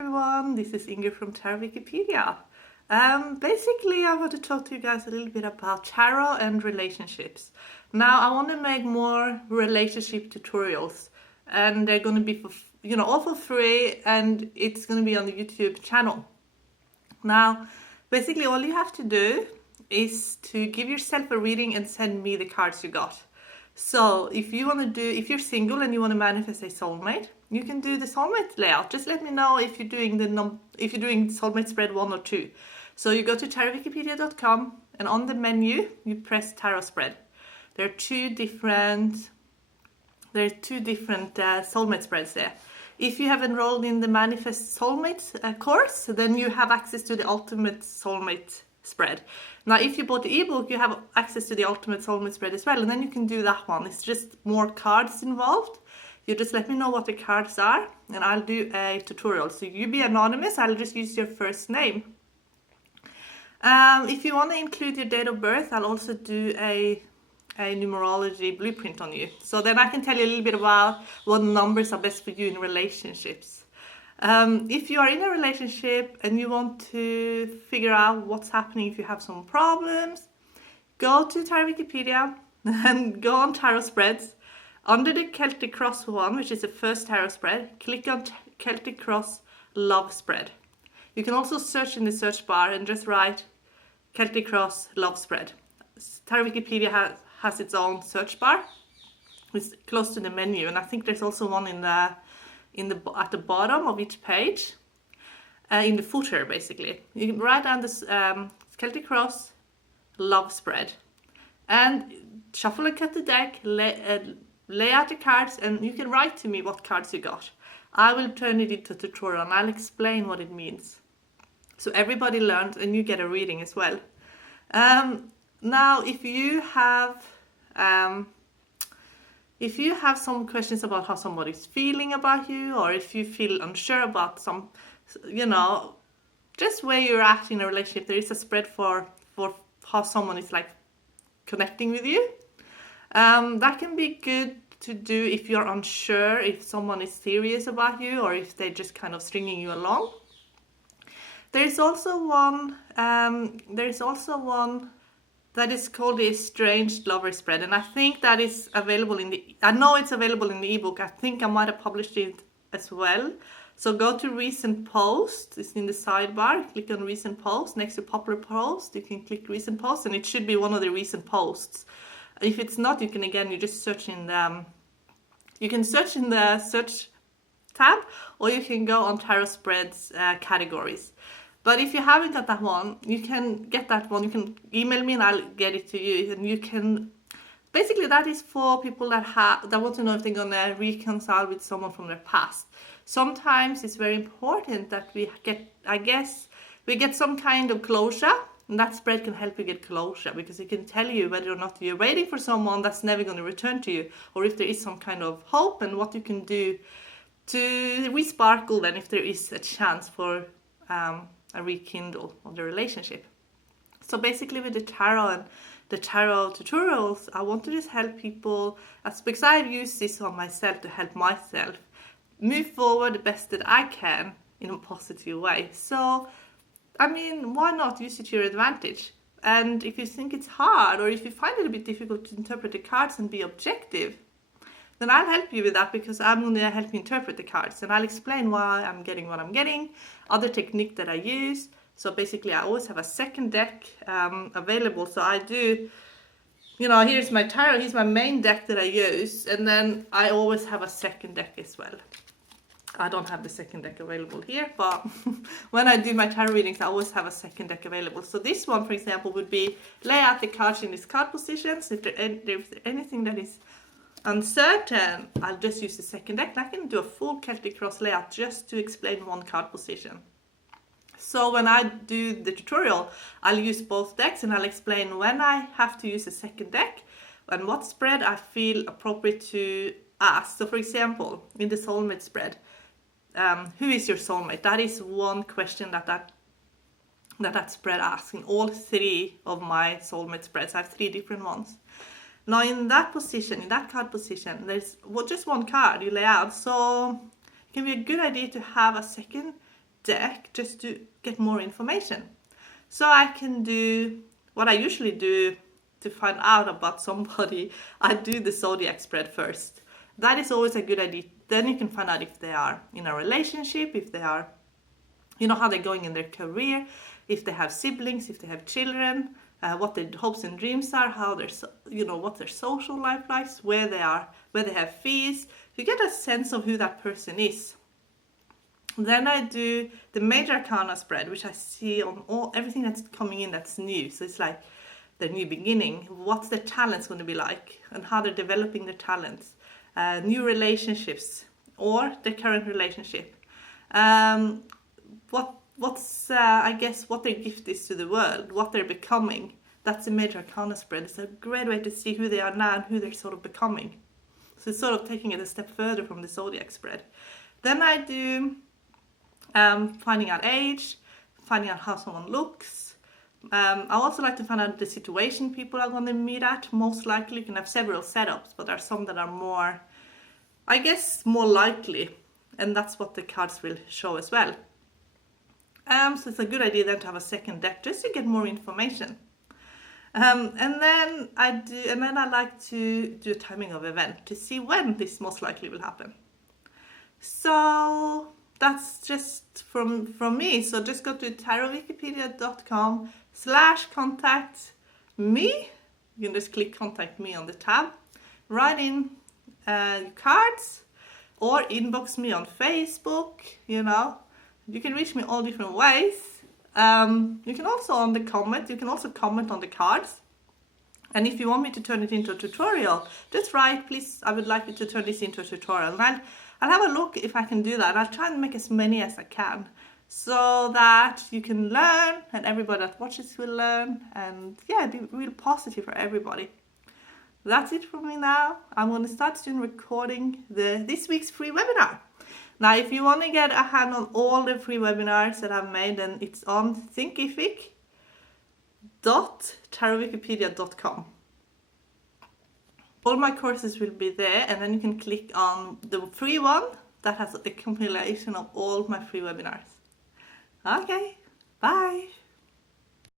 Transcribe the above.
Everyone, this is Ingrid from Tarot Wikipedia. Basically, I want to talk to you guys a little bit about tarot and relationships. Now, I want to make more relationship tutorials, and they're going to be all for free, and it's going to be on the YouTube channel. Now, basically, all you have to do is to give yourself a reading and send me the cards you got. So if you're single and you want to manifest a soulmate, you can do the soulmate layout. Just let me know if you're doing soulmate spread 1 or 2. So you go to tarotwikipedia.com and on the menu you press tarot spread. There are two different soulmate spreads there. If you have enrolled in the Manifest Soulmate course, then you have access to the Ultimate Soulmate spread. Now, if you bought the ebook, you have access to the Ultimate Soulmate spread as well, and then you can do that one. It's just more cards involved. You just let me know what the cards are, and I'll do a tutorial. So you be anonymous, I'll just use your first name. If you want to include your date of birth, I'll also do a numerology blueprint on you. So then I can tell you a little bit about what numbers are best for you in relationships. If you are in a relationship and you want to figure out what's happening if you have some problems, go to Tarot Wikipedia and go on tarot spreads. Under the Celtic Cross one, which is the first tarot spread, click on Celtic Cross Love Spread. You can also search in the search bar and just write Celtic Cross Love Spread. Tarot Wikipedia has its own search bar. It's close to the menu, and I think there's also one at the bottom of each page, in the footer basically. You can write down this Celtic Cross Love Spread and shuffle and cut the deck, lay out the cards, and you can write to me what cards you got. I will turn it into a tutorial and I'll explain what it means. So everybody learns and you get a reading as well. Now, if you have some questions about how somebody's feeling about you, or if you feel unsure about just where you're at in a relationship, there is a spread for how someone is like connecting with you. That can be good to do if you're unsure if someone is serious about you or if they're just kind of stringing you along. There's also one that is called the Estranged Lover Spread, and I think that is available I know it's available in the ebook. I think I might have published it as well. So go to recent posts. It's in the sidebar. Click on recent posts. Next to popular posts, you can click recent posts, and it should be one of the recent posts. If it's not, you just search in the search tab, or you can go on tarot spreads categories. But if you haven't got that one, you can get that one. You can email me and I'll get it to you. And you can, basically that is for people that want to know if they're going to reconcile with someone from their past. Sometimes it's very important that we get some kind of closure. And that spread can help you get closure, because it can tell you whether or not you're waiting for someone that's never going to return to you, or if there is some kind of hope and what you can do to resparkle then if there is a chance for a rekindle of the relationship. So basically with the tarot and the tarot tutorials, I want to just help people, because I've used this on myself to help myself move forward the best that I can in a positive way. So why not use it to your advantage? And if you think it's hard, or if you find it a bit difficult to interpret the cards and be objective, then I'll help you with that, because I'm going to help you interpret the cards, and I'll explain why I'm getting what I'm getting, other technique that I use. So basically I always have a second deck available. So I do, here's my tarot, here's my main deck that I use, and then I always have a second deck as well. I don't have the second deck available here, but when I do my tarot readings, I always have a second deck available. So this one, for example, would be lay out the cards in these card positions. If there's anything that is uncertain, I'll just use the second deck. I can do a full Celtic Cross layout just to explain one card position. So when I do the tutorial, I'll use both decks, and I'll explain when I have to use a second deck and what spread I feel appropriate to ask. So for example, in the soulmate spread, who is your soulmate? That is one question that spread asks in all three of my soulmate spreads. I have 3 different ones. Now in that card position, there's just one card you lay out. So it can be a good idea to have a second deck just to get more information. So I can do what I usually do to find out about somebody. I do the zodiac spread first. That is always a good idea. Then you can find out if they are in a relationship, if they are, how they're going in their career, if they have siblings, if they have children, what their hopes and dreams are, how their, what their social life likes, where they are, where they have fees. You get a sense of who that person is. Then I do the major arcana spread, which I see on everything that's coming in that's new. So it's like their new beginning. What's their talents going to be like, and how they're developing their talents. New relationships or their current relationship. What's I guess what their gift is to the world, what they're becoming. That's the major arcana spread. It's a great way to see who they are now and who they're sort of becoming. So it's sort of taking it a step further from the zodiac spread. Then I do finding out age, finding out how someone looks. I also like to find out the situation people are going to meet at. Most likely, you can have several setups, but there are some that are more, I guess, more likely, and that's what the cards will show as well. So it's a good idea then to have a second deck just to get more information. And then I like to do a timing of event to see when this most likely will happen. So that's just from me. So just go to tarotwikipedia.com/contact me. You can just click contact me on the tab. Write in cards or inbox me on Facebook, You can reach me all different ways. You can also comment on the cards. And if you want me to turn it into a tutorial, just write, please, I would like you to turn this into a tutorial. And I'll have a look if I can do that. I'll try and make as many as I can so that you can learn and everybody that watches will learn. And yeah, be real positive for everybody. That's it from me now. I'm going to start soon recording this week's free webinar. Now, if you want to get a hand on all the free webinars that I've made, then it's on thinkific.tarotwikipedia.com. All my courses will be there, and then you can click on the free one that has a compilation of all my free webinars. Okay, bye.